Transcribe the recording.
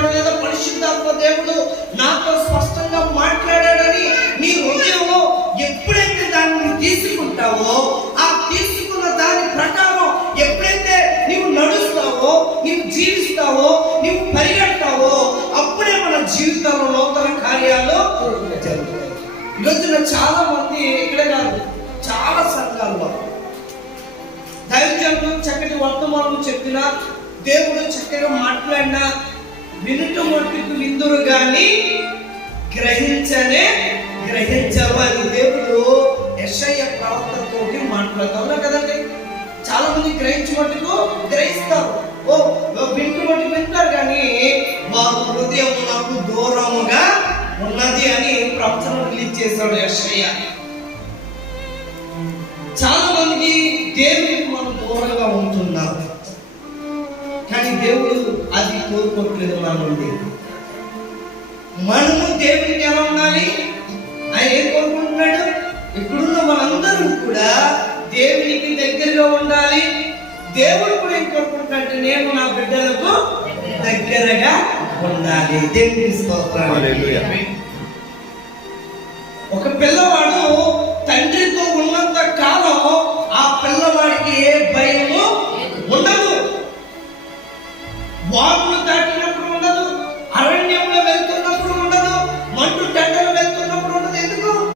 చెప్తున్నాడు, లేదా పరిశుద్ధాత్మ దేవుడు నాతో స్పష్టంగా మాట్లాడాడని నీ హృదయంలో ఎప్పుడైతే దాన్ని తీసుకుంటావో, ఆ తీసుకున్న దాని ప్రకారం ఎప్పుడైతే నీవు నడుస్తావో, నీవు జీవిస్తావో, నీవు పరిగెడతావో, అప్పుడే మన జీవితంలో నూతన కార్యాలు జరుగుతాయి. ఈరోజున చాలా మంది, ఇక్కడ కాదు చాలా సంఘాల్లో దైవజనులు చక్కటి వర్తమానం చెప్పినా, దేవుడు చక్కగా మాట్లాడినా వినుట మట్టుకు విందురు గాని గ్రహించవని దేవుడు యెషయా ప్రవక్తతో మాట్లాడుతారు కదండి. చాలా మంది గ్రహించు మట్టుకు గ్రహిస్తారు, వింటు మట్టుకు వింటారు, కానీ వారు హృదయం నాకు దూరముగా ఉన్నది అని ప్రవచనం రిలీజ్ చేశాడు యెషయా. చాలా మందికి దేవుడికి మనం దూరంగా ఉంటున్నాం, కానీ దేవుడు అది కోరుకోవట్లేదు మన నుండి. మనము దేవుడికి ఎలా ఉండాలి? ఆయన ఏం కోరుకుంటున్నాడు? ఇప్పుడున్న మనందరూ కూడా దేవునికి దగ్గరగా ఉండాలి. దేవుడు కూడా ఏం కోరుకుంటున్నాడు? నేను నా బిడ్డలకు దగ్గరగా ఉండాలి. దేవునికి స్తోత్రం. ఒక పిల్లవాడు తండ్రితో ఉన్నంత కాలం ఆ పిల్లవాడికి ఏ భయము